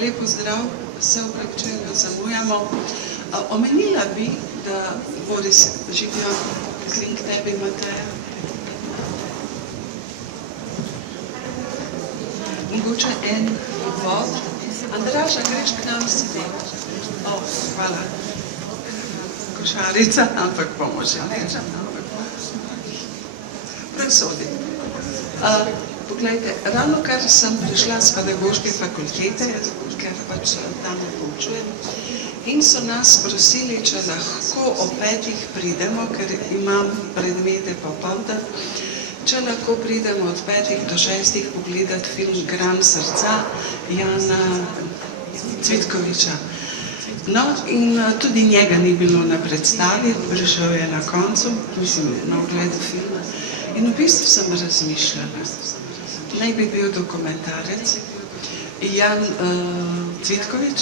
Lep pozdrav, se opravičujem, da zamujamo. Omenila bi, da Boris živijo k tebi, Mateja. Mogoče en vod. Andraža, greš k nam sedeti? Hvala. Košarica, ampak pomoži. Presodi. Poglejte, ravno kar sem prišla z pedagoške fakultete, ker pač tam poučujem, in so nas prosili, če lahko ob 5 pridemo, ker imam predmete popoldan, če lahko pridemo od 5 do 6 pogledati film Gram srca Jana Cvitkoviča. No, in tudi njega ni bilo na predstavi, prišel je na koncu, mislim, na ogledu filma. In v bistvu sem razmišljala, naj bi bil dokumentarec. Jan Cvitkovič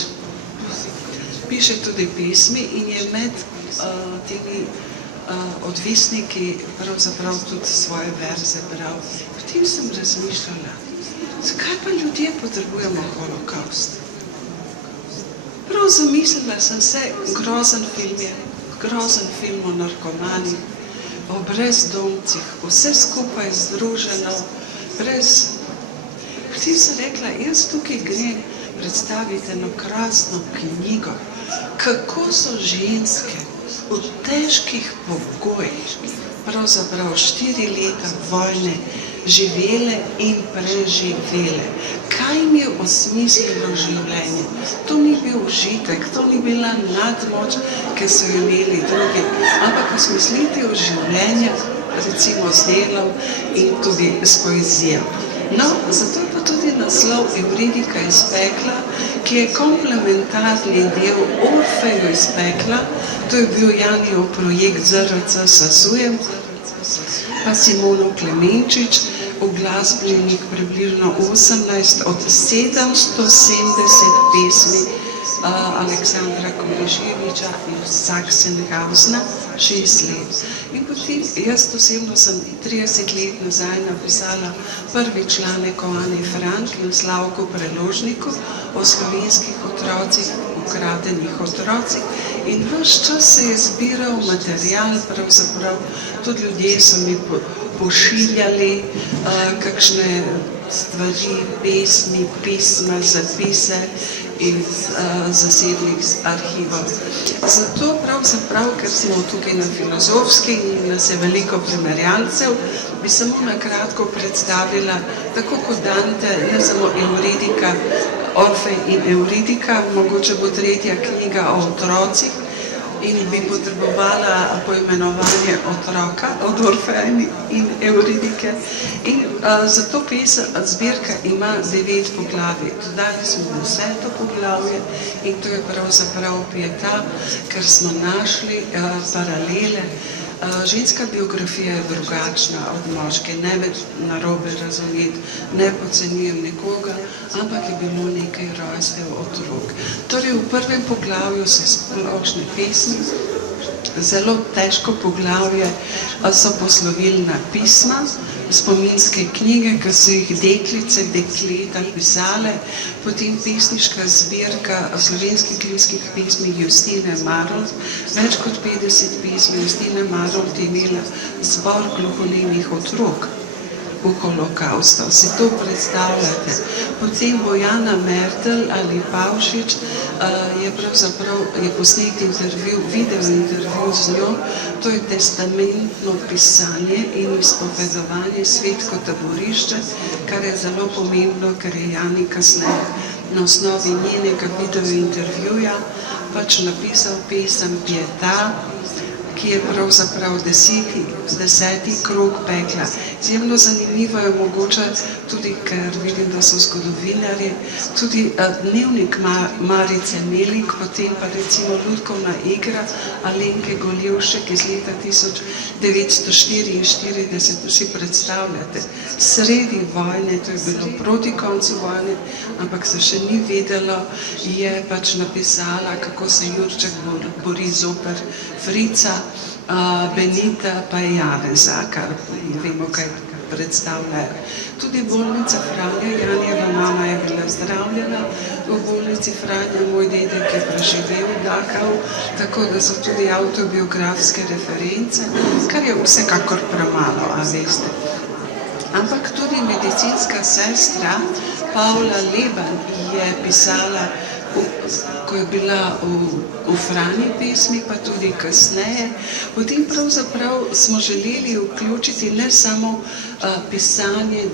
piše tudi pesmi in je med temi odvisniki pravzaprav tudi svoje verze bral. Potem sem razmišljala, zakaj pa ljudje potrebujemo holokaust? Prav zamislila sem se, grozen film o narkomanih, o brezdomcih, vse skupaj združeno, brez... Potem sem rekla, jaz tukaj grem predstaviti eno krasno knjigo, kako so ženske v težkih pogojih, pravzaprav 4 leta vojne, živele in preživele. Kaj jim je osmislilo življenje? To ni bil užitek, to ni bila nadmoč, ki so jo imeli drugi, ampak osmislitev življenja, recimo z delom in tudi s poezijo. No, zato je pa tudi naslov Evridika iz pekla, ki je komplementarni del Orfeju iz pekla, to je bil Janijev projekt ZRC Sasujem, pa Simonov Klemenčič, uglasbenik približno 18 od 770 pesmi Aleksandra Koleževiča in Sachsenhausena, 6 let. In potem, jaz osebno sem 30 let nazaj napisala prvi članek o Ani Frank in Slavku Preložniku o slovenskih otrocih, ukradenih otrocih. In ves čas se je zbiral material, pravzaprav tudi ljudje so mi pošiljali kakšne stvari, pesmi, pisma, zapise iz zasebnih arhivov. Zato pravzaprav, ker smo tukaj na filozofski in nas je veliko primerjalcev, bi samo na kratko predstavila, tako kot Dante, ne samo Euridika, Orfej in Euridika, mogoče bo 3. knjiga o otrocih, in bi potrebovala poimenovanje otroka od Orfeja in Euridike. In zato zbirka ima 9 poglavij. Dodali smo 10. poglavje in to je pravzaprav pieta, ker smo našli paralele. Ženska biografija je drugačna od moške, ne več narobe razumeti, ne podcenjujem nekoga, ampak je bilo nekaj rojstev otrok. Torej, v prvem poglavju so splošne pesmi, zelo težko poglavje so poslovilna pisma, spominske knjige, ki so jih deklice, dekleta pisale, potem pesniška zbirka slovenskih ljudskih pesmi Justine Marolt, več kot 50 pesmi. Justine Marolt je imela zbor gluhonemih otrok v holokaustu. Si to predstavljate? Potem Bojana Mertel ali Pavšič je pravzaprav posnet intervju, video intervju z njo, to je testamentno pisanje in izpovedovanje Svet kot taborišče, kar je zelo pomembno, ker je Jani kasneje na osnovi njenega video intervjuja pač napisal pesem Pieta, ki je pravzaprav 10. krog pekla. Izjemno zanimivo je mogoče tudi, ker vidim, da so zgodovinarji, tudi dnevnik Marice Melik, potem pa recimo Lutkovna igra Alenke Goljevšek iz leta 1944, si predstavljate, sredi vojne, to je bilo proti koncu vojne, ampak se še ni vedelo, je pač napisala, kako se Jurček bori zoper Frica, Benita pa Janeza, kar vemo, kaj predstavljajo. Tudi bolnica Franja, Janijeva mama je bila zdravljena v bolnici Franja, moj dedek je preživel Dachau, tako da so tudi avtobiografske reference, kar je vsekakor premalo, a veste. Ampak tudi medicinska sestra Paula Leban je pisala, ko je bila v Franji pesmi, pa tudi kasneje. Potem pravzaprav smo želeli vključiti ne samo pisanje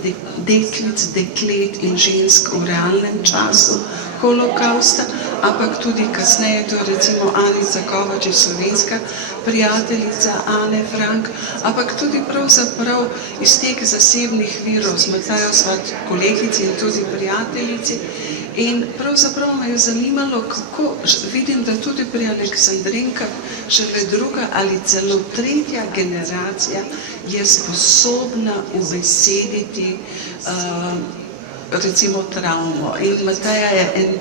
deklic, deklet in žensk v realnem času holokausta, ampak tudi kasneje, to recimo Anica Kovač je slovenska prijateljica Ane Frank, ampak tudi pravzaprav iz teh zasebnih virov, z Matajo sva kolegici in tudi prijateljici. In pravzaprav me je zanimalo, kako vidim, da tudi pri Aleksandrinkah šele druga ali celo tretja generacija je sposobna ubesediti recimo travmo. In Mateja je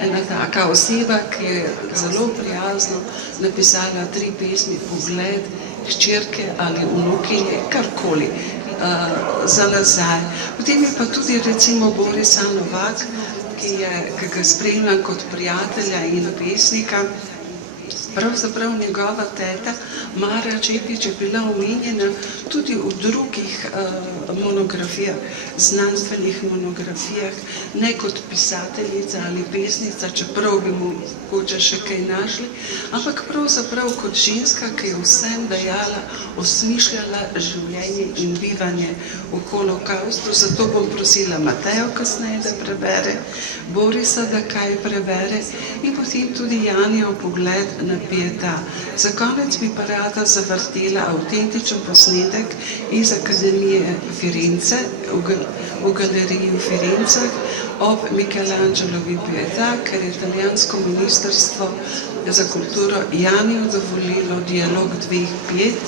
ena taka oseba, ki je zelo prijazno napisala 3 pesmi, Pogled, Hčerke ali Vnukinje, karkoli za nazaj. Potem je pa tudi recimo Borisa Novak, ki ga spremljam kot prijatelja in pesnika. Pravzaprav njegova teta Mara Čepič je bila omenjena tudi v drugih monografijah, znanstvenih monografijah, ne kot pisateljica ali pesnica, čeprav bi mogoče še kaj našli, ampak pravzaprav kot ženska, ki je vsem dajala, osmišljala življenje in bivanje v holokaustu. Zato bom prosila Matejo kasneje, da prebere, Borisa, da kaj prebere in potem tudi Janijev pogled na pieta. Za konec bi pa rada zavrtela avtentičen posnetek iz Akademije Firence, v galeriji v Firencah, ob Michelangelovi pieta, ker je italijansko ministrstvo za kulturo Janiju dovolilo dialog 2 piet,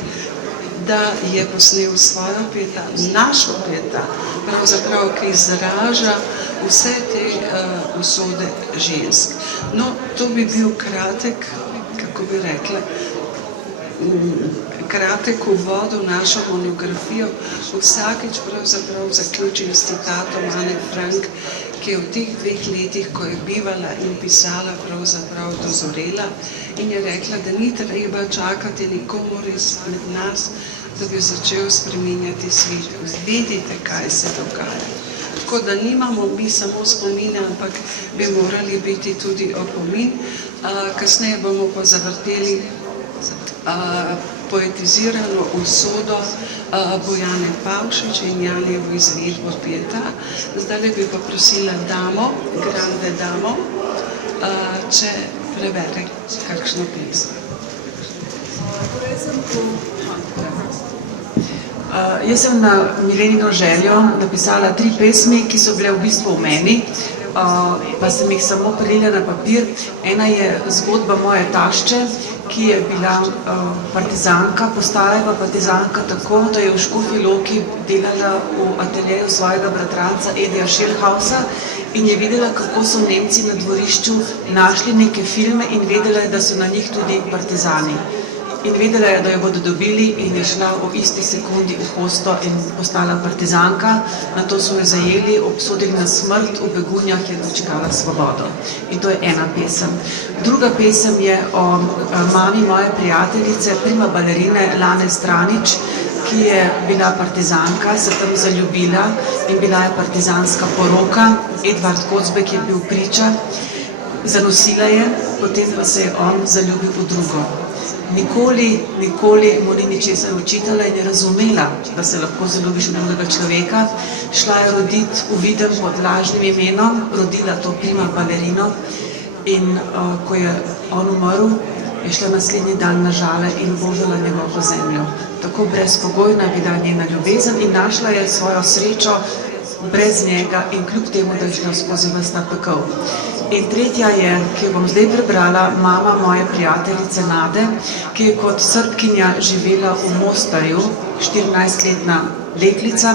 da je posnel svojo pieta, našo pieta, pravzaprav, ki izraža vse te usode žensk. No, to bi bil kratek, kako bi rekla, kratek uvod v našo monografijo. Vsakič pravzaprav zaključim s citatom Ane Frank, ki je v teh 2 letih, ko je bivala in pisala, pravzaprav dozorela in je rekla, da ni treba čakati nikomor med nas, da bi začel spreminjati svet. Vedite, kaj se dogaja. Tako da nimamo mi samo spomine, ampak bi morali biti tudi opomin. Kasneje bomo pa zavrteli poetizirano usodo Bojane Pavšič in Janijevo izvedbo pieta. Zdaj bi pa prosila damo, grande damo, če prebere kakšno pesem. Jaz sem na Milenino željo napisala 3 pesmi, ki so bile v bistvu v meni, pa sem jih samo prelila na papir. Ena je zgodba moje tašče, ki je bila partizanka, postala je pa partizanka tako, da je v Škofji Loki delala v ateljeju svojega bratranca Edija Schellhausa in je videla, kako so Nemci na dvorišču našli neke filme in vedela je, da so na njih tudi partizani. In vedela je, da jo bodo dobili in je šla v isti sekundi v hosto in postala partizanka. Nato so jo zajeli, obsodili na smrt, v Begunjah je dočekala svobodo. In to je ena pesem. Druga pesem je o mami moje prijateljice, prima balerine Lane Stranič, ki je bila partizanka, se tam zaljubila in bila je partizanska poroka. Edvard Kocbek je bil priča, zanosila je, potem pa se je on zaljubil v drugo. Nikoli mu ni ničesar očitala in je razumela, da se lahko zaljubiš v drugega človeka. Šla je roditi v Videm pod lažnim imenom, rodila to prima balerino in ko je on umrl, je šla naslednji dan na Žale in božala njegovo zemljo. Tako brezpogojna je bila njena ljubezen in našla je svojo srečo brez njega in kljub temu, da je šla skozi ves ta pekel. In tretja je, ki jo bom zdaj prebrala, mama moje prijateljice Nade, ki je kot Srbkinja živela v Mostarju, 14-letna deklica,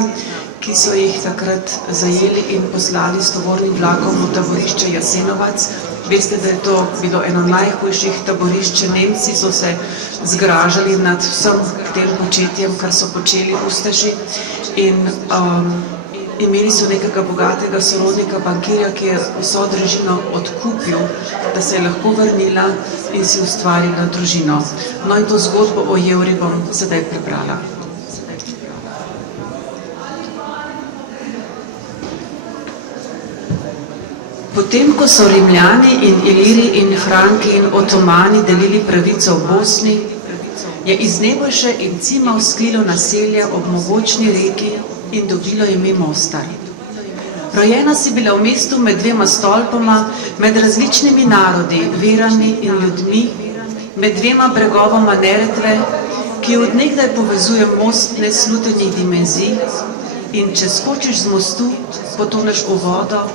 ki so jih takrat zajeli in poslali s tovornim vlakom v taborišče Jasenovac Veste, da je to bilo eno najhujših taborišč. Nemci so se zgražali nad vsem tem početjem, kar so počeli ustaši, in imeli so nekega bogatega sorodnika, bankirja, ki je vso družino odkupil, da se je lahko vrnila in si ustvarila družino. No in to zgodbo o Jevri bom sedaj prebrala. Potem, ko so Rimljani in Iliri in Franki in Otomani delili pravico v Bosni, je iz Nebojše in Cima vzklilo naselje ob mogočni reki in dobilo ime Mostar. Rojena si bila v mestu med dvema stolpoma, med različnimi narodi, verami in ljudmi, med dvema bregovoma Neretve, ki od nekdaj povezuje most neslutenih dimenzij, in če skočiš z mostu, potoneš v vodo,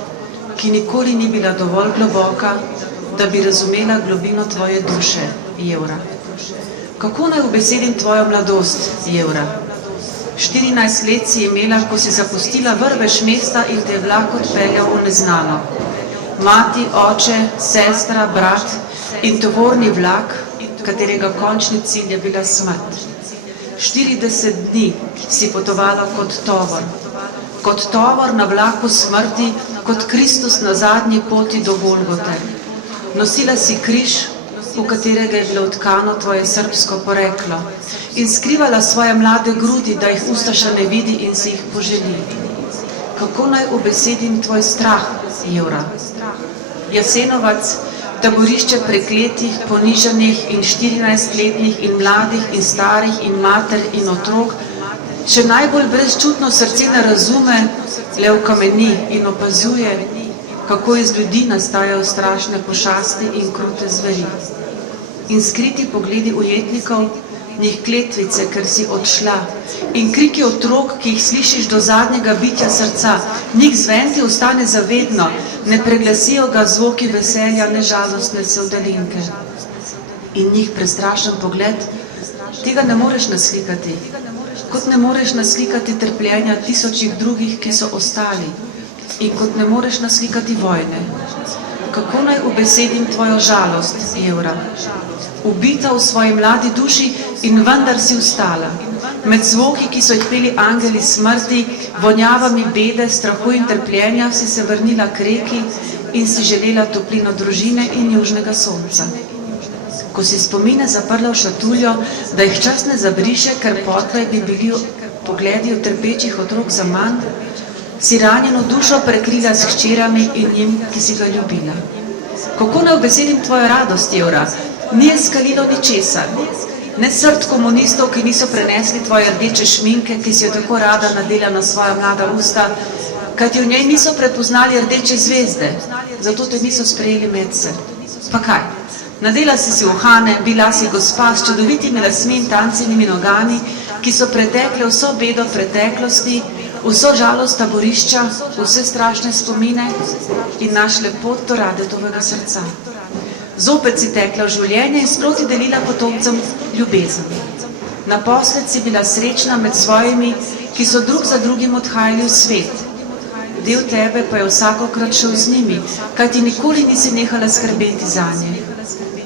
ki nikoli ni bila dovolj globoka, da bi razumela globino tvoje duše, Jevra. Kako naj ubesedim tvojo mladost, Jevra? 14 let si imela, ko si zapustila vrvež mesta in te je vlak odpeljal v neznano. Mati, oče, sestra, brat in tovorni vlak, katerega končni cilj je bila smrt. 40 dni si potovala kot tovor na vlaku smrti, kot Kristus na zadnji poti do Golgote. Nosila si križ, v katerega je bilo vtkano tvoje srbsko poreklo, in skrivala svoje mlade grudi, da jih ustaša ne vidi in si jih poželi. Kako naj ubesedim tvoj strah, Jevra? Jasenovac, taborišče prekletih, ponižanih in 14-letnih in mladih in starih in mater in otrok, še najbolj brezčutno srce ne razume, le okameni in opazuje, kako iz ljudi nastajajo strašne pošasti in krute zveri. In skriti pogledi ujetnikov, njih kletvice, ker si odšla, in kriki otrok, ki jih slišiš do zadnjega bitja srca, njih zven ti ostane zavedno, ne preglasijo ga zvoki veselja, ne žalostne sevdalinke. In njih prestrašen pogled, tega ne moreš naslikati, kot ne moreš naslikati trpljenja tisočih drugih, ki so ostali, in kot ne moreš naslikati vojne. Kako naj ubesedim tvojo žalost, Jevra? Ubita v svoji mladi duši in vendar si vstala. Med zvoki, ki so jih peli angeli smrti, vonjavami bede, strahu in trpljenja, si se vrnila k reki in si želela toplino družine in južnega sonca. Ko si spomine zaprla v šatuljo, da jih čas ne zabriše, ker potlej bi bili pogledi trpečih otrok za manj, si ranjeno dušo prekrila s hčerami in njim, ki si ga ljubila. Kako naj ubesedim tvojo radost, Jevra? Ni je skalilo ničesar, ne srd komunistov, ki niso prenesli tvoje rdeče šminke, ki si jo tako rada nadela na svoja mlada usta, kajti v njej niso prepoznali rdeče zvezde, zato te niso sprejeli medse. Pa kaj? Nadela si si uhane, bila si gospa s čudovitimi lasmi in tancenimi nogami, ki so pretekle vso bedo preteklosti, vso žalost taborišča, vse strašne spomine in našle pot do Radetovega srca. Zopet si tekla v življenje in sproti delila potomcem ljubezen. Naposled si bila srečna med svojimi, ki so drug za drugim odhajali v svet. Del tebe pa je vsakokrat šel z njimi, kajti nikoli nisi nehala skrbeti zanje.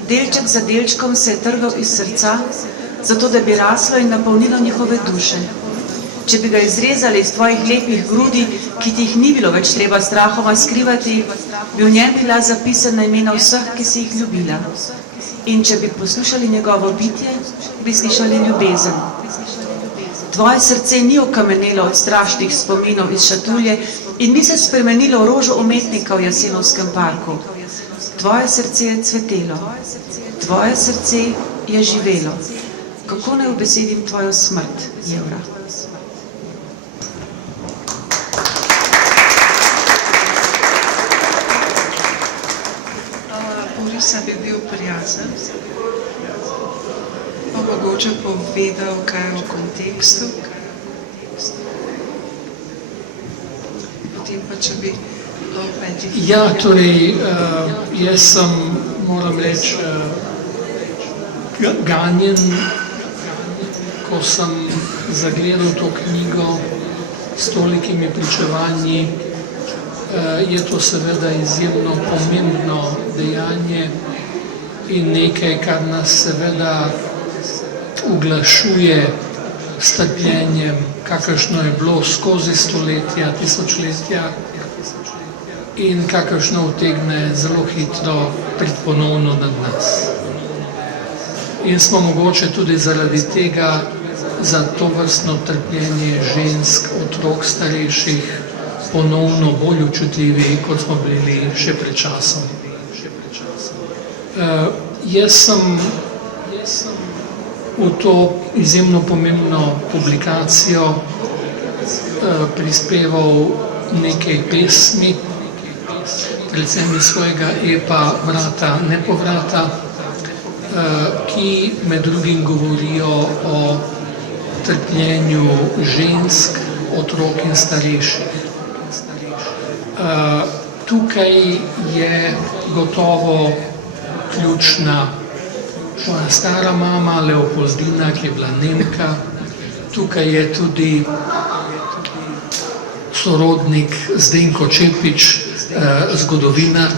Delček za delčkom se je trgal iz srca, zato da bi raslo in napolnilo njihove duše. Če bi ga izrezali iz tvojih lepih grudi, ki ti jih ni bilo več treba strahoma skrivati, bi v njem bila zapisana imena vseh, ki si jih ljubila. In če bi poslušali njegovo bitje, bi slišali ljubezen. Tvoje srce ni okamenelo od strašnih spominov iz šatulje in ni se spremenilo v rožo umetnika v Jasenovskem parku. Tvoje srce je cvetelo, tvoje srce je živelo. Kako naj ubesedim tvojo smrt, Jevra? Borisa bi bil prijazen, pa mogoče povedal kaj o kontekstu. Potem pa, če bi Ja, torej, jaz sem, moram reči, ganjen, ko sem zagledal to knjigo s tolikimi pričevanji je to seveda izjemno pomembno dejanje in nekaj, kar nas seveda uglašuje s trpljenjem, kakršno je bilo skozi stoletja, tisočletja in kakršno utegne zelo hitro priti ponovno nad nas. In smo mogoče tudi zaradi tega za to vrstno trpljenje žensk, otrok, starejših ponovno bolj občutljivi, kot smo bili še pred časom. Jaz sem v to izjemno pomembno publikacijo prispeval nekaj pesmi, predvsem iz svojega epa Vrata nepovrata, ki med drugim govorijo o trpljenju žensk, otrok in starejših. Tukaj je gotovo ključna moja stara mama Leopoldina, ki je bila Nemka. Tukaj je tudi sorodnik Zdenko Čepič, zgodovinar,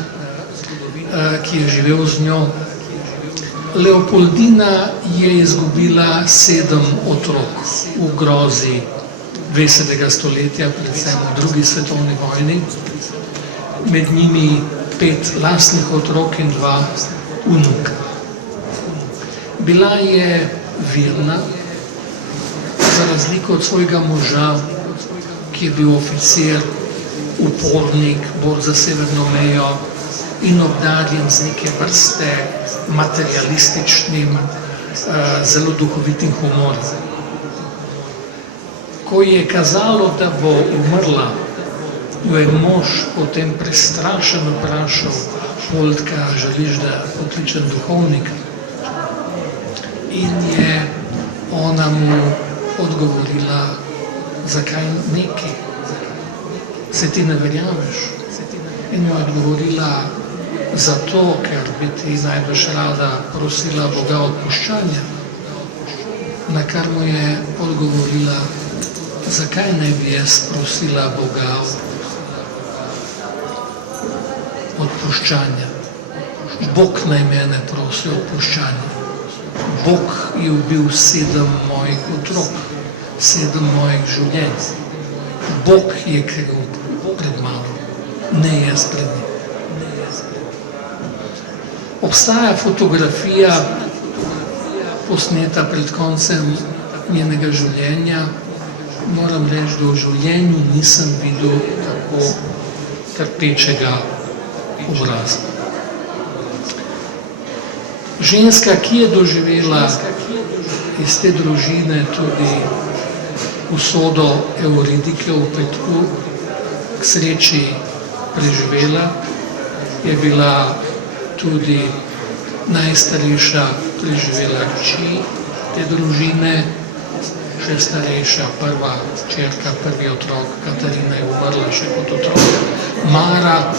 ki je živel z njo. Leopoldina je izgubila 7 otrok v grozi 20. stoletja, predvsem v drugi svetovni vojni, med njimi 5 lastnih otrok in 2 vnuka. Bila je verna, za razliko od svojega moža, ki je bil oficir, upornik, bor za severno mejo in obdarjen z neke vrste materialističnim, zelo duhovitim humorom. Ko je kazalo, da bo umrla, jo je mož potem prestrašen vprašal: Poldka, želiš, da pokličem duhovnika? In je ona mu odgovorila: zakaj neki? Se ti ne verjameš? In mu je odgovorila: zato, ker bi ti najbrž rada prosila Boga odpuščanja. Na kar mu je odgovorila: zakaj ne bi jaz prosila Boga odpuščanja? Bog naj mene prosi odpuščanja. Bog je ubil 7 mojih otrok, 7 mojih življenj. Bog je kriv pred mano, ne jaz pred njim. Obstaja fotografija, posneta pred koncem njenega življenja. Moram reči, da v življenju nisem videl tako trpečega obraza. Ženska, ki je doživela iz te družine tudi usodo Euridike v Petku, k sreči preživela, je bila tudi najstarejša preživela hči te družine, še starejša, prva hčerka, prvi otrok, Katarina je umrla še kot otrok. Mara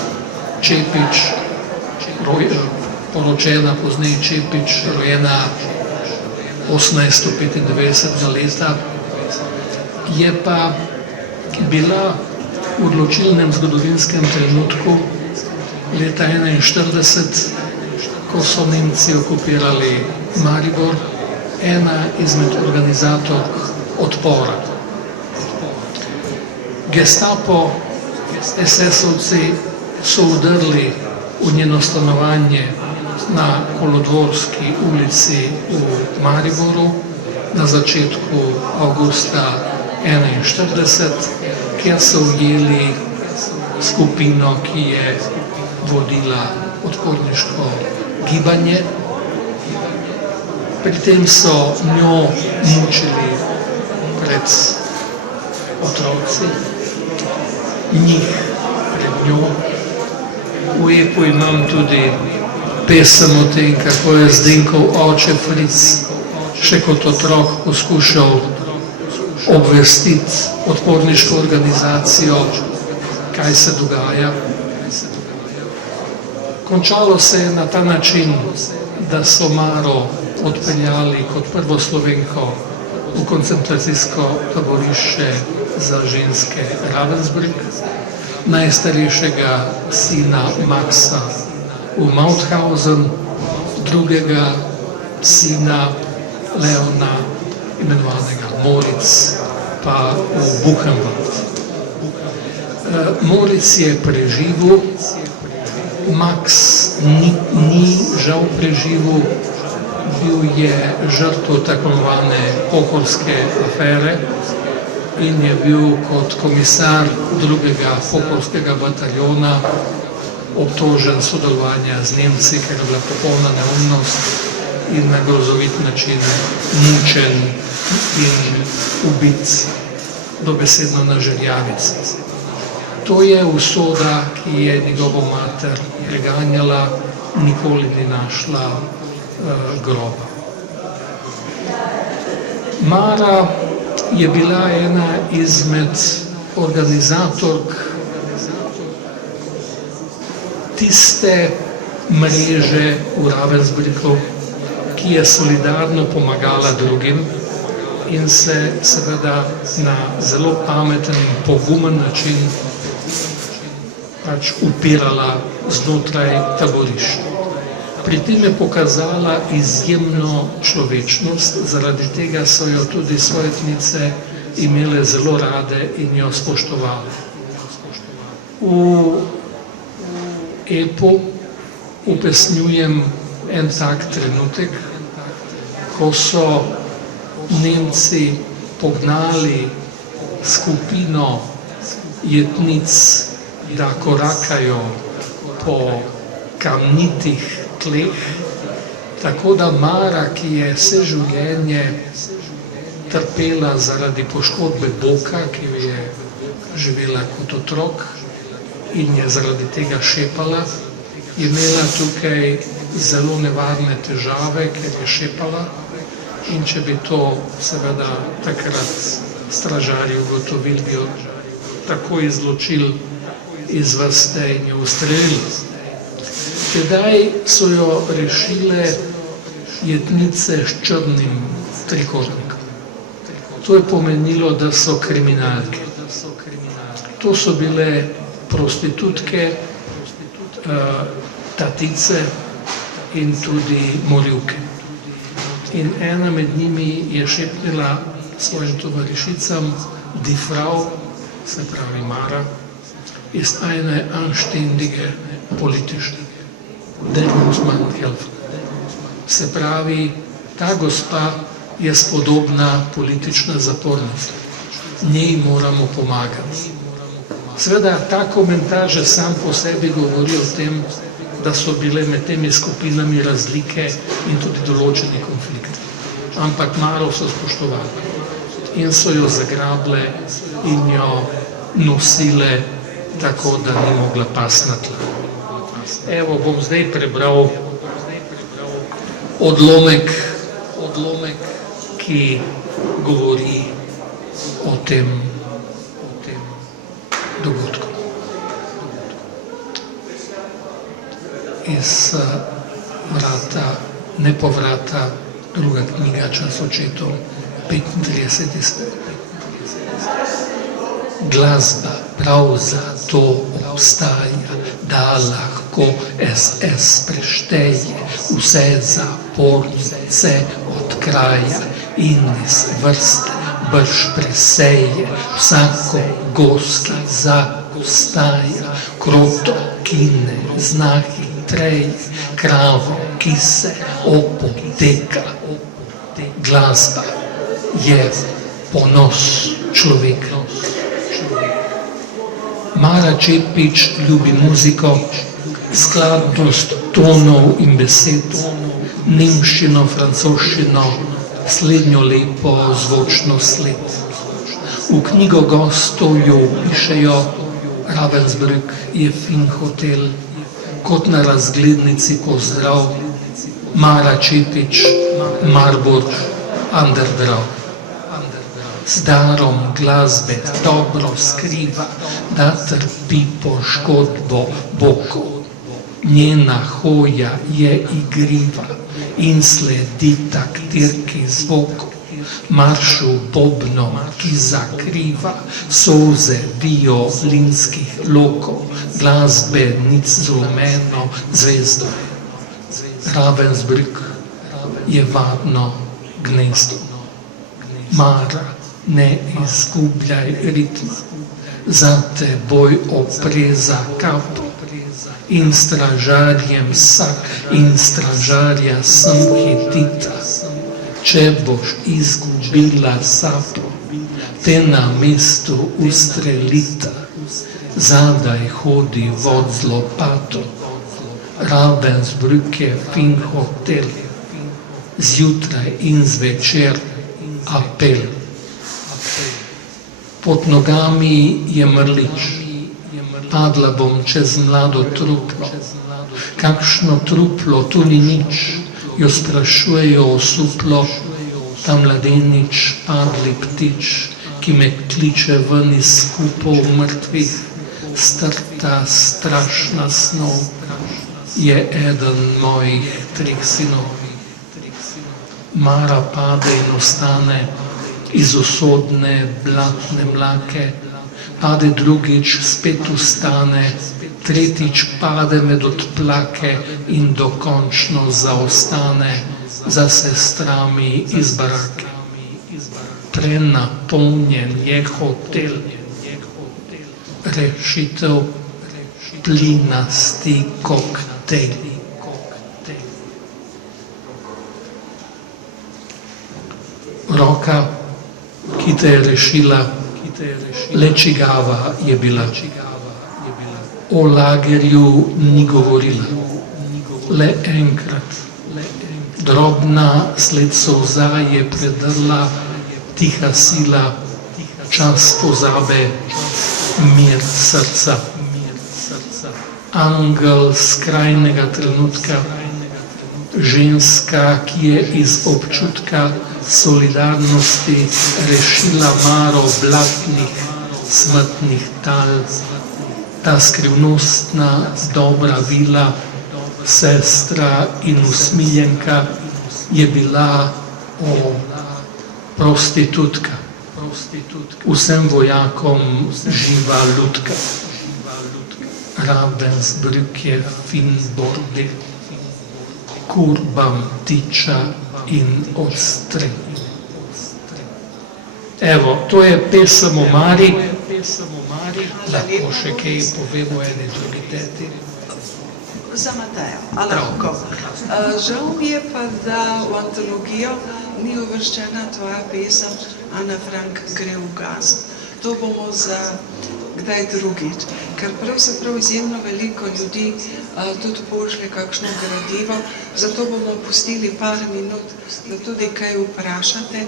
Čepič, poročena pozneje Čepič, rojena 1895 leta, je pa bila v odločilnem zgodovinskem trenutku leta 1941, ko so Nemci okupirali Maribor, ena izmed organizatork odpora. Gestapo, SS-ovci so vdrli v njeno stanovanje na Kolodvorski ulici v Mariboru na začetku avgusta 1941, kjer so ujeli skupino, ki je vodila odporniško gibanje. Pri tem so njo mučili pred otroci, njih pred njo. V epu imam tudi pesem o tem, kako je Zdenkov oče Fritz še kot otrok poskušal obvestiti odporniško organizacijo, kaj se dogaja. Končalo se je na ta način, da so Maro odpeljali kot prvo Slovenko v koncentracijsko taborišče za ženske Ravensbrück. najstarejšega sina Maxa v Mauthausen, drugega sina Leona, imenovanega Moritz, pa v Buchenwald. Moritz je preživel, Max ni žal preživel, bil je žrtev tako imenovane pohorske afere in je bil kot komisar drugega pohorskega bataljona obtožen sodelovanja z Nemci, ker je bila popolna neumnost in na grozovit način mučen in ubit dobesedno na žerjavici. To je usoda, ki je njegovo mater preganjala, nikoli ni našla groba. Mara je bila ena izmed organizatork tiste mreže v Ravensbrücku, ki je solidarno pomagala drugim in se seveda na zelo pameten in pogumen način pač upirala znotraj taborišč. Pri tem je pokazala izjemno človečnost, zaradi tega so jo tudi sojetnice imele zelo rade in jo spoštovale. V epu upesnjujem en tak trenutek, ko so Nemci pognali skupino jetnic, da korakajo po kamnitih tleh, tako da Mara, ki je vse življenje trpela zaradi poškodbe boka, ki jo je živela kot otrok in je zaradi tega šepala, je imela tukaj zelo nevarne težave, ker je šepala, in če bi to seveda takrat stražarji ugotovili, bi jo takoj izločili iz vrste in jo ustrelili. Tedaj so jo rešile jetnice s črnim trikotnikom. To je pomenilo, da so kriminalke. To so bile prostitutke, tatice in tudi morilke. In ena med njimi je šepnila svojim tovarišicam, die Frau, se pravi Mara, ist eine anständige Politikerin. Der muss man helfen. Se pravi, ta gospa je spodobna politična zapornica. Njej moramo pomagati. Seveda, ta komentar že sam po sebi govori o tem, da so bile med temi skupinami razlike in tudi določeni konflikti. Ampak Maro so spoštovali in so jo zagrabile in jo nosile tako, da ni mogla pasti na tla. Evo, bom zdaj prebral odlomek, ki govori o tem dogodku. Iz vrata, nepovrata, druga knjiga Čas očetov, 35. Glasba prav zato obstaja, da lahko SS prešteje vse zapornice od kraja in iz vrste brž preseje, vsako goski zaostaja, kroto kine zna hitreje, kravo, ki se opoteka. Glasba je ponos človeka. Mara Čepič ljubi muziko, skladnost tonov in besed, nemščino, francoščino, slednjo lepo zvočno sled. V knjigo gostov jo pišejo, Ravensbrück je fin hotel, kot na razglednici pozdrav, Mara Čepič, Marburg, Underdraw. Z darom glasbe dobro skriva, da trpi poškodbo bokov. Njena hoja je igriva in sledi taktirki zvokov. maršu bobnom, ki zakriva solze violinskih lokov, glasbenic z rumeno zvezdo. Ravensbrück je varno gnezdo. Mara, ne izgubljaj ritma, za teboj opreza kapo in stražarjem sak in stražarja sem hitita. Če boš izgubila sapo, te na mestu ustrelita, zadaj hodi vod z lopato, Ravensbrück je fin hotel, zjutraj in zvečer apel. Pod nogami je mrlič, padla bom čez mlado truplo. Kakšno truplo, tu ni nič, jo sprašujejo osuplo, ta mladenič, padli ptič, ki me kliče ven iz skupov mrtvih, strta strašna snov, je eden mojih 3 sinov. Mara pade in ostane iz usodne blatne mlake, pade drugič, spet ustane, tretjič pade med odplake in dokončno zaostane za sestrami iz barake. Prenapolnjen je hotel, rešitev plinasti koktejl. Roka, ki te je rešila, le čigava je bila. O lagerju ni govorila, le enkrat. Drobna sled solza je predrla, tiha sila, čas pozabe, mir srca. Angel skrajnega trenutka, ženska, ki je iz občutka solidarnosti rešila maro blatnih, smrtnih tal. Ta skrivnostna, dobra vila, sestra in usmiljenka je bila prostitutka. Vsem vojakom živa lutka. Ravensbrück je fin bordel, kurbam tiča in odstrel. Evo, to je pesem o Mari. Lahko še kaj povem o eni drugi teti. Za Matejo, a lahko. Žal mi je pa, da v antologijo ni uvrščena tvoja pesem Ana Frank gre v gas. To bomo za kdaj drugič, ker pravzaprav izjemno veliko ljudi tudi pošlje kakšno gradivo, zato bomo pustili par minut, da tudi kaj vprašate,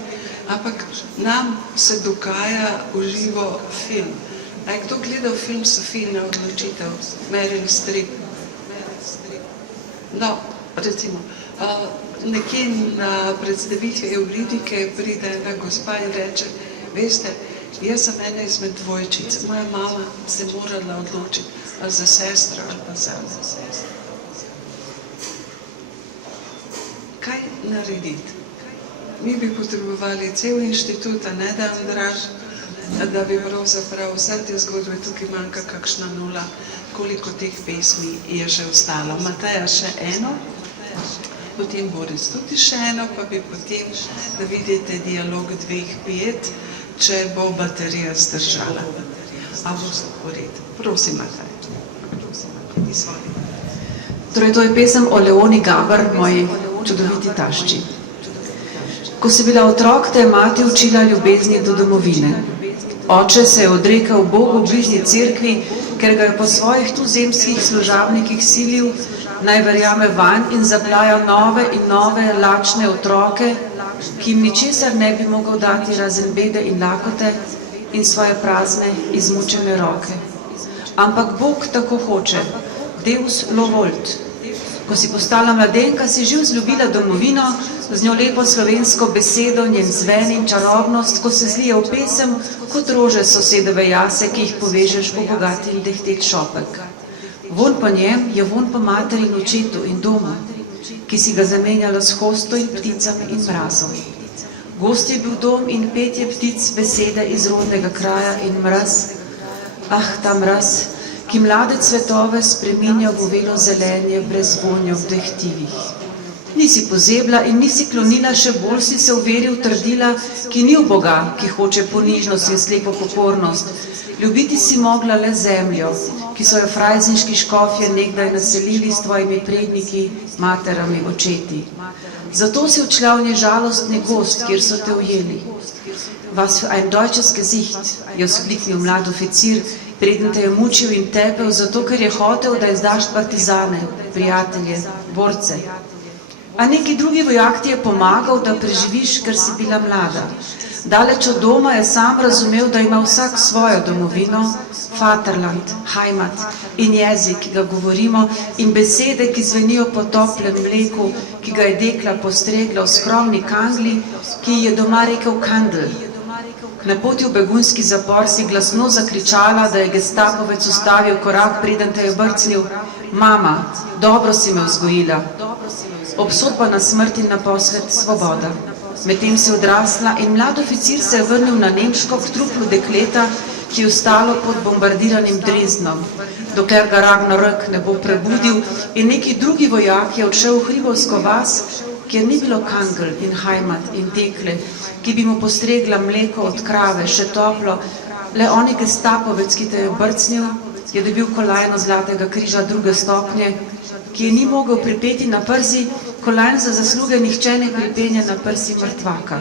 ampak nam se dogaja v živo film. A je kdo gledal film Sofijina odločitev, Meryl Streep? No, recimo, nekje na predstavitvi Evridike pride ena gospa in reče, veste, jaz sem ena izmed dvojčic, moja mama se morala odločiti ali za sestro ali pa za sestro. Kaj narediti? Mi bi potrebovali cel inštitut, a ne da Andraž, da bi pravzaprav vse te zgodbe tukaj manjka kakšna nula, koliko teh pesmi je še ostalo. Mateja še eno, potem Boris tudi še eno, pa bi potem, da vidite dialog 2:5, če bo baterija zdržala. A bo se pored. Prosim, Matej. Izvoli. Torej, to je pesem o Leoni Gaber, moji čudoviti tašči. Ko si bila otrok, te je mati učila ljubezni do domovine. Oče se je odrekel Bogu v bližnji cerkvi, ker ga je po svojih tuzemskih služabnikih silil, naj verjame vanj in zaplaja nove in nove lačne otroke, ki jim ničesar ne bi mogel dati razen bede in lakote in svoje prazne, izmučene roke. Ampak Bog tako hoče, Deus lo volt. Ko si postala mladenka, si že vzljubila domovino, z njo lepo slovensko besedo, njen zven in čarobnost, ko se zlije v pesem, kot rože sosedove jase, ki jih povežeš po bogati in dehtet šopek. Vonj po njem je vonj po materi in očetu in domu, ki si ga zamenjala s hosto in pticami in mrazom. Gost je bil dom in petje ptic, besede iz rodnega kraja in mraz. Ah, ta mraz, ki mlade cvetove spreminja v velo zelenje brez vonja vdehtivih. Nisi pozebla in nisi klonila, še bolj si se v veri utrdila, ki ni v Boga, ki hoče ponižnost in slepo pokornost. Ljubiti si mogla le zemljo, ki so jo frajzinški škofje nekdaj naselili s tvojimi predniki, materami, očeti. Zato si odšla v žalostni gost, kjer so te ujeli. Was für ein deutsches Gesicht, je vzkliknil mlad oficir, preden te je mučil in tepel, zato ker je hotel, da izdaš partizane, prijatelje, borce. A neki drugi vojak ti je pomagal, da preživiš, ker si bila mlada. Daleč od doma je sam razumel, da ima vsak svojo domovino, Vaterland, Heimat in jezik, ki ga govorimo, in besede, ki zvenijo po toplem mleku, ki ga je dekla postregla v skromni kangli, ki ji je doma rekel kandl. Na poti v begunski zapor si glasno zakričala, da je gestapovec ustavil korak, preden te je brcnil. Mama, dobro si me vzgojila. Obsodba na smrt in naposled svoboda. Medtem si odrasla in mlad oficir se je vrnil na Nemško k truplu dekleta, ki je ostalo pod bombardiranim Dresdnom, dokler ga Ragnarök ne bo prebudil, in neki drugi vojak je odšel v hribovsko vas, kjer ni bilo kangl in Heimat in dekle, ki bi mu postregla mleko od krave, še toplo. Le oni gestapovec, ki te je brcnil, je dobil kolajno Zlatega križa 2. stopnje, ki je ni mogel pripeti na prsi, kolajn za zasluge nihče ne pripenje na prsi mrtvaka.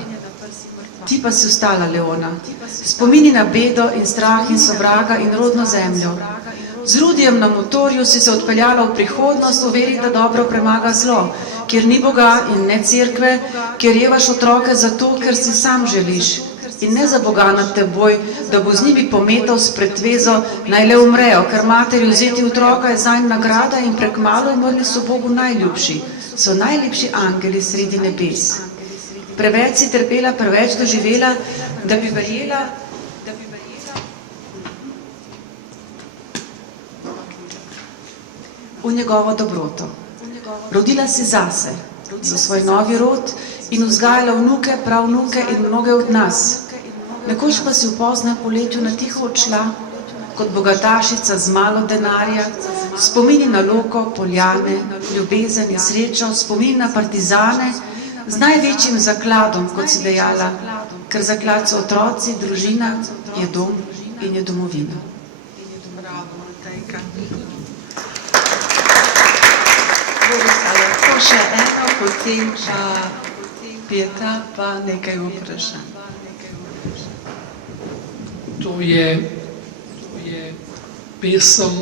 Ti pa si ostala, Leona, spomini na bedo in strah in sovraga in rodno zemljo. Z Rudijem na motorju si se odpeljala v prihodnost, v veri, da dobro premaga zlo, kjer ni Boga in ne cerkve, kjer jevaš otroke zato, ker si sam želiš, in ne za Boga nad teboj, da bo z njimi pometal s pretvezo, naj le umrejo, ker materi vzeti otroka je zanj nagrada in prekmalu umrli so Bogu najljubši, so najlepši angeli sredi nebes. Preveč si trpela, preveč doživela, da bi verjela, v njegovo dobroto. Rodila si zase, za svoj novi rod in vzgajala vnuke, pravnuke in mnoge od nas. Nekoč pa si v poznem poletju na tiho odšla, kot bogatašica z malo denarja, spomini na loko, poljane, ljubezen in srečo, spomini na partizane, z največjim zakladom, kot si dejala, ker zaklad so otroci, družina, je dom in je domovina. Bravo, Matejka. To še eno, potem pa Peta, pa nekaj vprašanj. To je pesem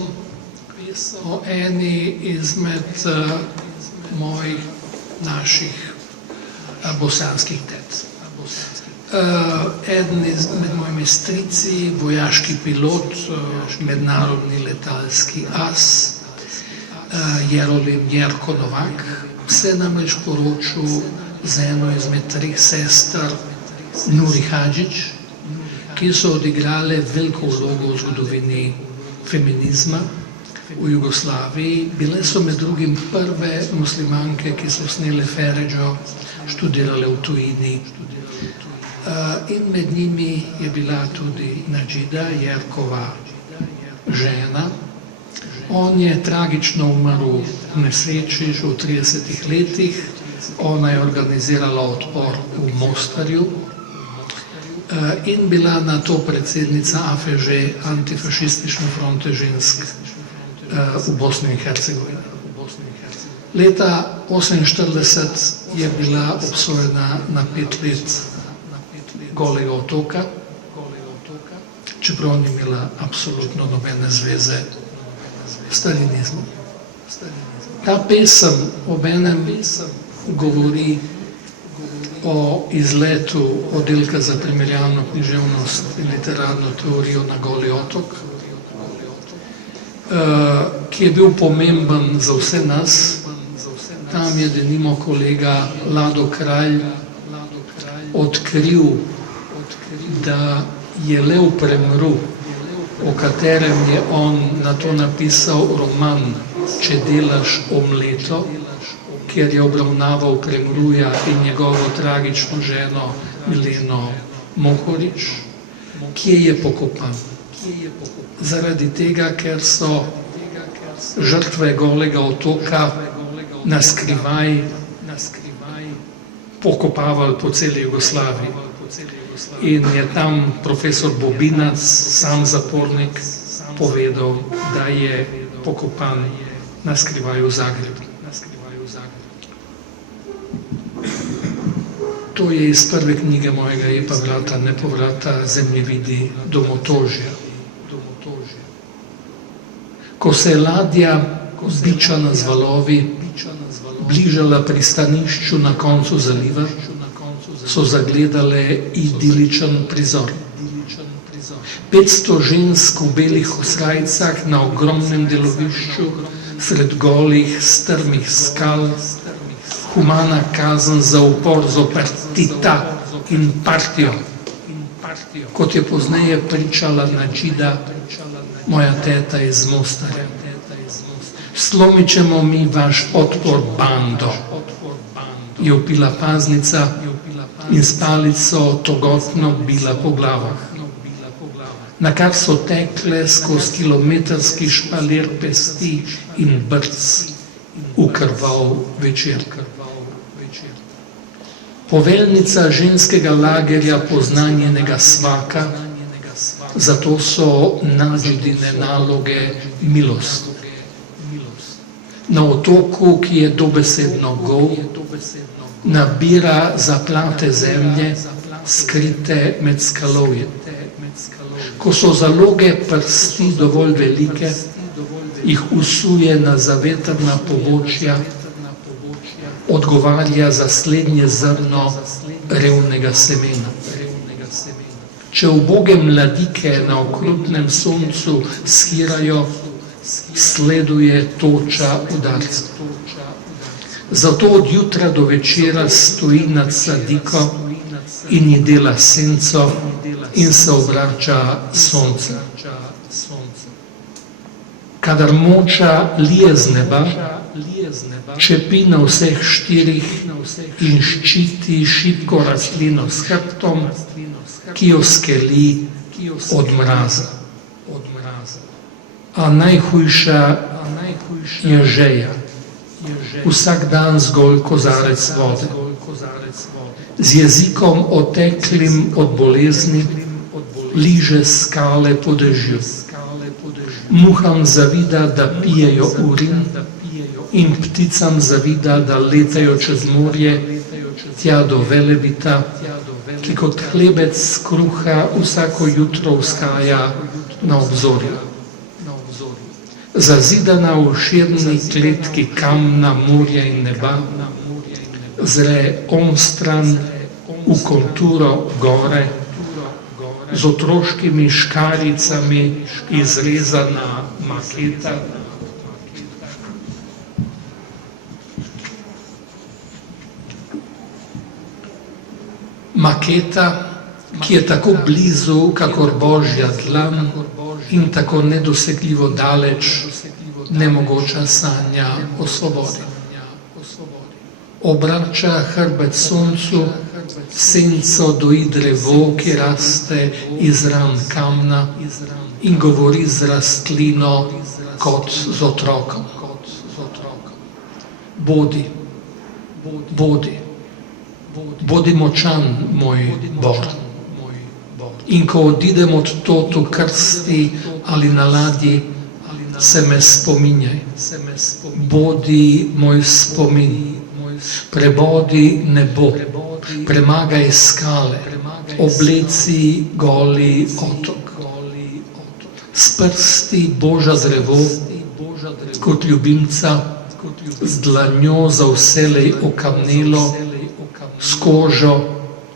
o eni izmed mojih, naših bosanskih tet. Eden izmed mojimi strici, vojaški pilot, mednarodni letalski as, Jerolim Jerko Novak, se namreč poročil z eno izmed 3 sester, Nuri Hadžić, ki so odigrale veliko vlogo v zgodovini feminizma v Jugoslaviji. Bile so med drugim prve muslimanke, ki so snele Feridžo, študirale v tujini. In med njimi je bila tudi Nadžida, Jerkova žena. On je tragično umrl v nesreči že v 30 letih. Ona je organizirala odpor v Mostarju in bila na to predsednica AFŽ, Antifašistične fronte žensk v Bosni in Hercegovini. Leta 1948 je bila obsojena na 5 let Golega otoka, čeprav ni imela absolutno nobene zveze s stalinizmom. Ta pesem obenem govori o izletu oddelka za primerjalno književnost in literarno teorijo na Goli otok, ki je bil pomemben za vse nas. Tam je denimo kolega Lado Kralj odkril, da je lev Premru, o katerem je on na to napisal roman Če delaš omleto, kjer je obravnaval Premruja in njegovo tragično ženo Mileno Mohorič. Kje je pokopan? Zaradi tega, ker so žrtve Golega otoka na skrivaj pokopavali po celi Jugoslaviji. In je tam profesor Bobinac, sam zapornik, povedal, da je pokopan na skrivaj v Zagrebu. To je iz prve knjige mojega Epa Vrata, Nepovrata, zemljevidi domotožja. Ko se je ladja zbičana z valovi bližala pristanišču na koncu zaliva, so zagledale idiličen prizor. 500 žensk v belih srajcah na ogromnem delovišču, sred golih, strmih skal, humana kazen za upor zoper Tita in partijo. Kot je pozneje pričala Nadžida, moja teta iz Mostarja. Slomit ćemo mi vaš otpor, bando, je vpila paznica in s palico togotno bila po glavah. Nakar so tekle skozi kilometrski špalir pesti in brc v krvav večer. Poveljnica ženskega lagerja pozna njenega svaka, zato so Nadžidine naloge milost. Na otoku, ki je dobesedno gol, nabira zaplate zemlje, skrite med skalovjem. Ko so zaloge prsti dovolj velike, jih usuje na zavetrna pobočja, odgovarja za slednje zrno revnega semena. Če uboge mladike na okrutnem soncu shirajo, sleduje toča udarca. Zato od jutra do večera stoji nad sadiko in ji dela senco in se obrača sonce. Kadar moča lije z neba, čepi na vseh štirih in ščiti šibko rastlino s hrbtom, ki jo skeli od mraza. A najhujša je žeja. Vsak dan zgolj kozarec vode. Z jezikom oteklim od bolezni liže skale po dežju. Muham zavida, da pijejo urin, in pticam zavida, da letajo čez morje, tja do Velebita, ki kot hlebec kruha vsako jutro vzhaja na obzorju. Zazidana v širni kletki kamna, morja in neba, zre onstran v konturo gore, z otroškimi škarjicami izrezana maketa. Maketa, ki je tako blizu, kakor Božja dlan, in tako nedosegljivo daleč, nemogoča sanja o svobodi. Obrača hrbet soncu, senco doji drevo, ki raste iz ran kamna in govori z rastlino kot z otrokom. Bodi, bodi, bodi močan, moj Bor. In ko odidem od tod v krsti ali na ladji, se me spominjaj. Bodi moj spomin, prebodi nebo, premagaj skale, obleci goli otok. S prsti Boža drevo, kot ljubimca, z dlanjo za vselej okamnelo, s kožo,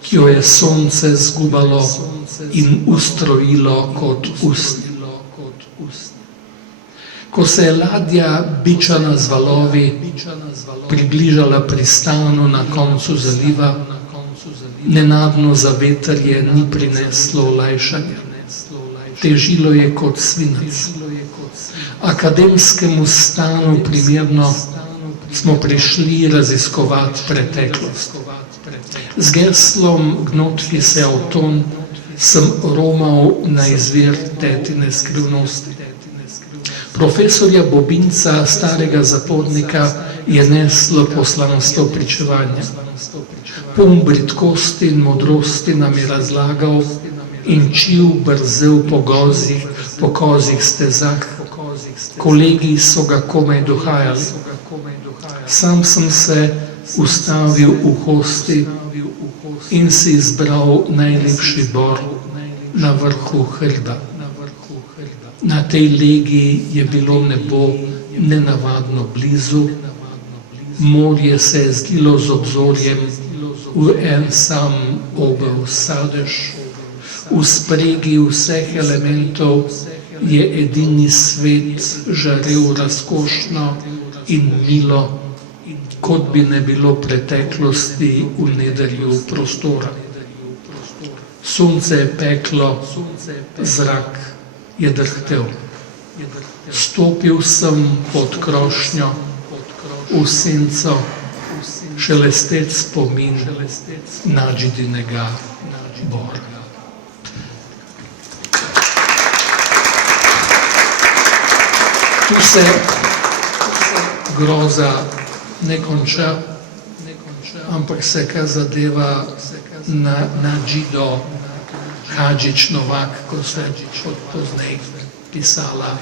ki jo je sonce zgubalo in ustrojilo kot usnje. Ko se je ladja, bičana z valovi, približala pristanu na koncu zaliva, nenadno zavetrje ni prineslo olajšanja. Težilo je kot svinec. Akademskemu stanu primerno smo prišli raziskovati preteklost. Z geslom Gnotfi se avton sem romal na izvir tetine skrivnosti. Profesorja Bobinca, starega zapornika, je neslo poslanstvo pričevanja. Poln bridkosti in modrosti nam je razlagal in čil brzel po kozjih stezah. Kolegi so ga komaj dohajali. Sam sem se ustavil v hosti in si izbral najlepši bor na vrhu hrba. Na tej legi je bilo nebo nenavadno blizu, morje se je zdilo z obzorjem v en sam obel sadež, v spregi vseh elementov je edini svet žarel razkošno in milo, kot bi ne bilo preteklosti v nedrju prostora. Sonce je peklo, zrak je drhtel. Stopil sem pod krošnjo, v senco, šelestec spomin Nadžidinega bora. Tu se groza ne konča, ampak se kar zadeva na Nadžido Hadžič Novak, ko se pozneje pisala.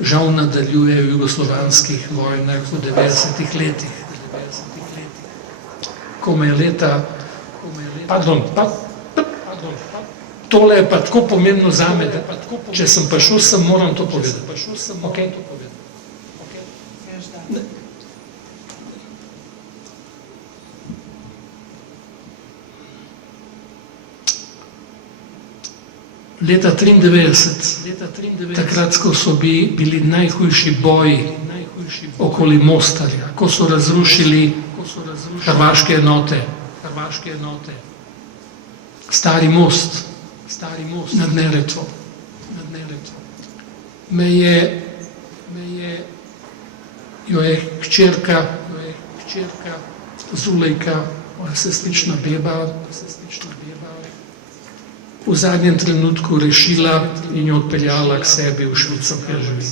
Žal nadaljuje v jugoslovanskih vojnah v 90-ih letih. Ko me je leta... Tole je pa tako pomembno zame, da če sem prišel sem, moram to povedati. Okay? Leta 1993, takrat, ko so bili najhujši boji okoli Mostarja, ko so razrušili hrvaške enote, stari most nad Neretvo. Jo je hčerka Zulejka, sestrična beba, v zadnjem trenutku rešila in jo odpeljala k sebi v Švico, kjer živi.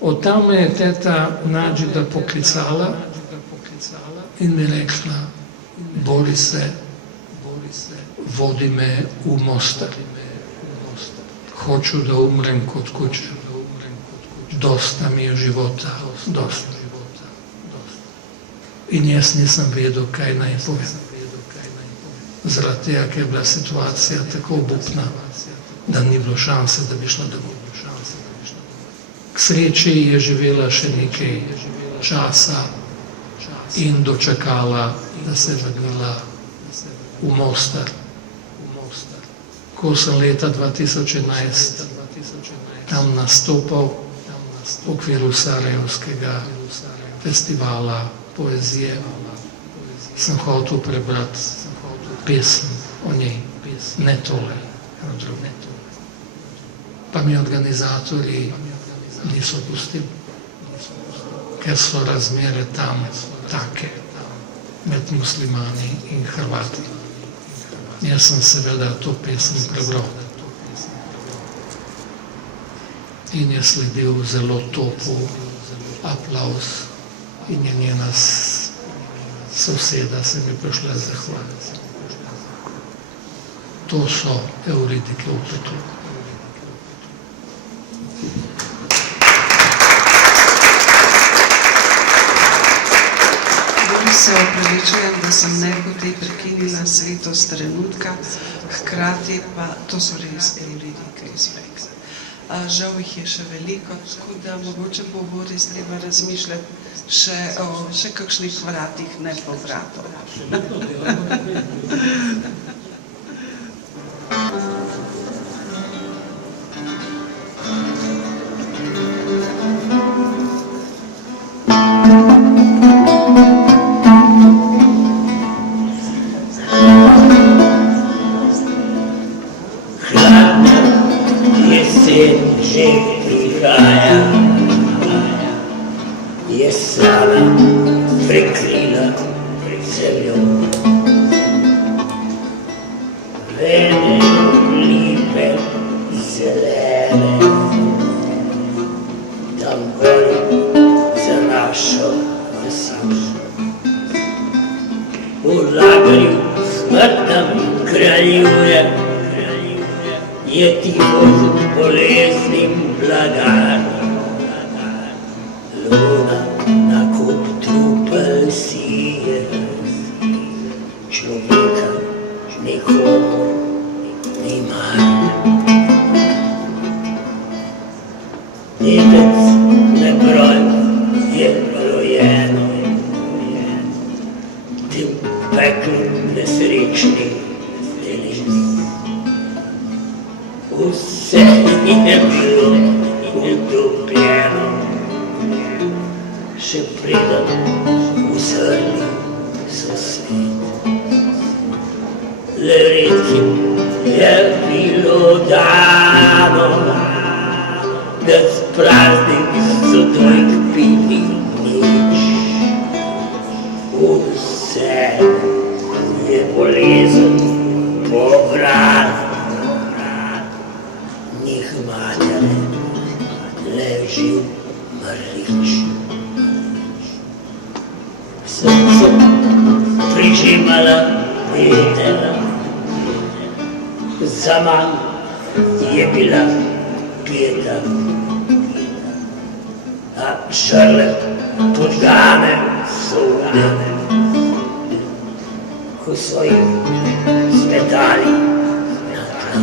Od tam me je teta Nadžida poklicala in mi rekla: bori se, vodi me v Mostar. Hoču, da umrem kot kuče. Dosta mi je života, dosta. In jaz nisem vedel, kaj naj povem. Zaradi tega, ker je bila situacija tako obupna, da ni bilo šanse, da bi šla domov. K sreči je živela še nekaj časa in dočakala, da se je vrnila v Mostar. Ko sem leta 2011 tam nastopal v okviru Sarajevskega festivala poezije, sem hotel prebrati pesem o njej, ne tole, druge. Pa mi organizatorji niso pustili, ker so razmere tam take med muslimani in Hrvati. Jaz sem seveda to pesem prebral. In je sledil zelo topel aplavz in je njena soseda se mi prišla zahvaliti. To so Euridike v peklu. Se opravičujem, da sem nehote prekinila svetost trenutka, hkrati pa to so res Euridike iz pekla. Žal jih je še veliko, tako da mogoče bo Boris treba razmišljati še kakšnih vratih, ne povratov. zemljo. Vene lipe zelene, tam gori za našo vasijo. V lagerju smrtnem kraljuje je tiho z boleznim blagar. Luna na kup trupel sije, človeka nikomur ni mar. Detec nebroj je rojeno, tem peklu nesrečni teles. Vse je bilo utopljeno, še preden uzrli so svet. Le redkim je bilo dano, da s praznik so dvojk pili nič. Vse je bolezen povrat, njih matere leži mrlič. Srce prižimala petela, zaman je bila peta, a šrle podgane so udane, ko so jih smetali na tla.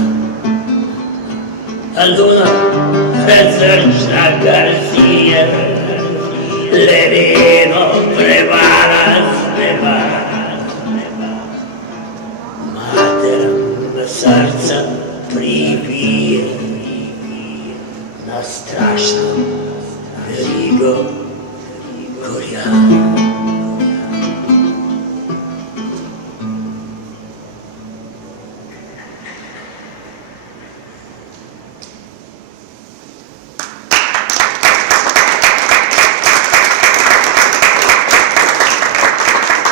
A luna prezrčna Garcia ledeno prevala z neba. Materam srca pribije na strašno verigo